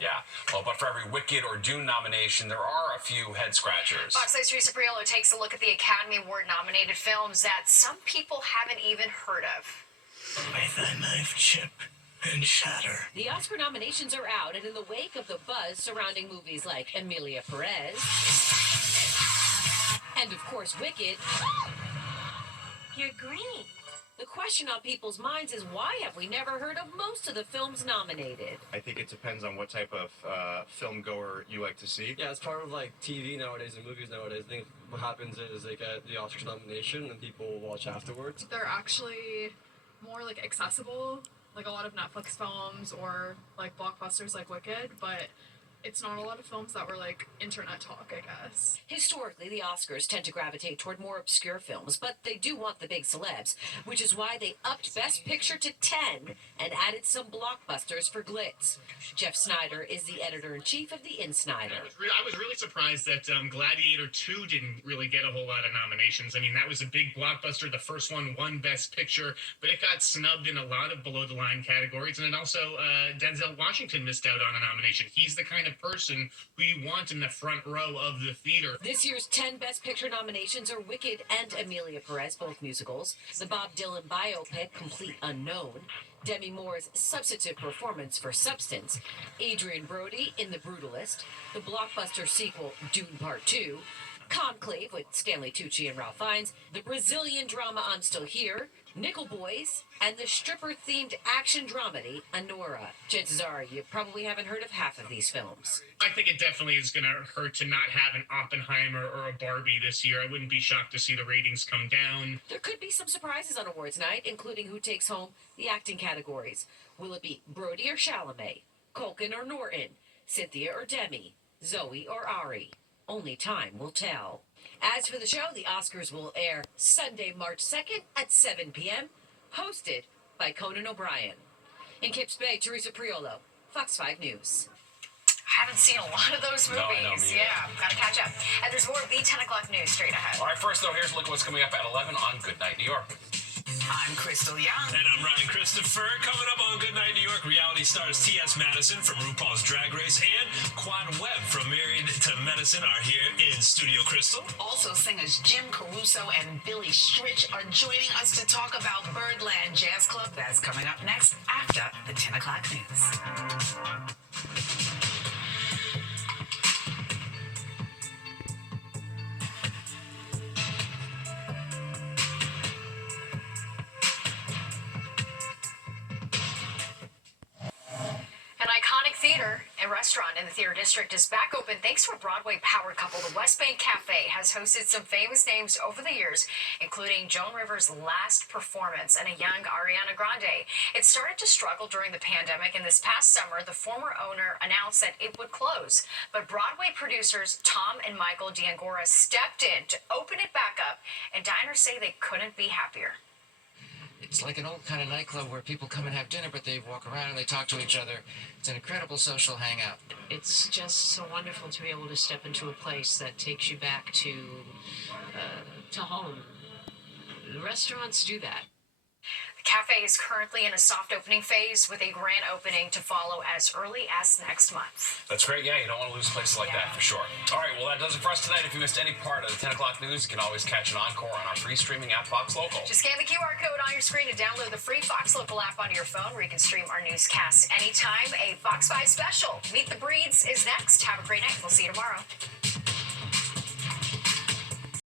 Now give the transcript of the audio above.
Yeah. Well, but for every Wicked or Dune nomination, there are a few head scratchers. Fox 6's Teresa Priolo takes a look at the Academy Award nominated films that some people haven't even heard of. May thy knife chip and shatter. The Oscar nominations are out, and in the wake of the buzz surrounding movies like Emilia Perez and, of course, Wicked, You're green. the question on people's minds is, why have we never heard of most of the films nominated? I think it depends on what type of film goer you like to see. Yeah, as part of like TV nowadays and movies nowadays, I think what happens is they get the Oscar nomination and people will watch afterwards. They're actually more like accessible, like a lot of Netflix films or like blockbusters like Wicked, but it's not a lot of films that were like internet talk, I guess. Historically, the Oscars tend to gravitate toward more obscure films, but they do want the big celebs, which is why they upped Best Picture to 10 and added some blockbusters for glitz. Jeff Snyder is the editor-in-chief of the InSnyder. I was really surprised that Gladiator 2 didn't really get a whole lot of nominations. I mean, that was a big blockbuster. The first one won Best Picture, but it got snubbed in a lot of below-the-line categories, and it also, Denzel Washington missed out on a nomination. He's the kind of person who you want in the front row of the theater. This year's 10 Best Picture nominations are Wicked and Emilia Perez, both musicals, the Bob Dylan biopic Complete Unknown, Demi Moore's substantive performance for Substance, Adrian Brody in The Brutalist, the blockbuster sequel Dune Part 2, Conclave with Stanley Tucci and Ralph Fiennes, the Brazilian drama I'm Still Here, Nickel Boys, and the stripper-themed action dramedy Anora. Chances are you probably haven't heard of half of these films. I think it definitely is going to hurt to not have an Oppenheimer or a Barbie this year. I wouldn't be shocked to see the ratings come down. There could be some surprises on awards night, including who takes home the acting categories. Will it be Brody or Chalamet, Culkin or Norton, Cynthia or Demi, Zoe or Ari? Only time will tell. As for the show, the Oscars will air Sunday, March 2nd at 7 p.m., hosted by Conan O'Brien. In Kips Bay, Teresa Priolo, Fox 5 News. I haven't seen a lot of those movies. No, I know, me either. Yeah, gotta catch up. And there's more of the 10 o'clock news straight ahead. All right, first, though, here's a look at what's coming up at 11 on Good Night New York. I'm Crystal Young. And I'm Ryan Christopher. Coming up on Good Night New York, reality stars T.S. Madison from RuPaul's Drag Race and Quad Webb from Married to Medicine are here in Studio Crystal. Also, singers Jim Caruso and Billy Stritch are joining us to talk about Birdland Jazz Club. That's coming up next after the 10 o'clock news. An iconic theater and restaurant in the Theater District is back open thanks to a Broadway-powered couple. The West Bank Cafe has hosted some famous names over the years, including Joan Rivers' last performance and a young Ariana Grande. It started to struggle during the pandemic, and this past summer, the former owner announced that it would close. But Broadway producers Tom and Michael D'Angora stepped in to open it back up, and diners say they couldn't be happier. It's like an old kind of nightclub where people come and have dinner, but they walk around and they talk to each other. It's an incredible social hangout. It's just so wonderful to be able to step into a place that takes you back to home. The restaurants do that. The cafe is currently in a soft opening phase with a grand opening to follow as early as next month. That's great. Yeah, you don't want to lose places like that for sure. All right, well, that does it for us tonight. If you missed any part of the 10 o'clock news, you can always catch an encore on our free streaming app, Fox Local. Just scan the QR code on your screen to download the free Fox Local app onto your phone, where you can stream our newscasts anytime. A Fox 5 special, Meet the Breeds, is next. Have a great night. We'll see you tomorrow.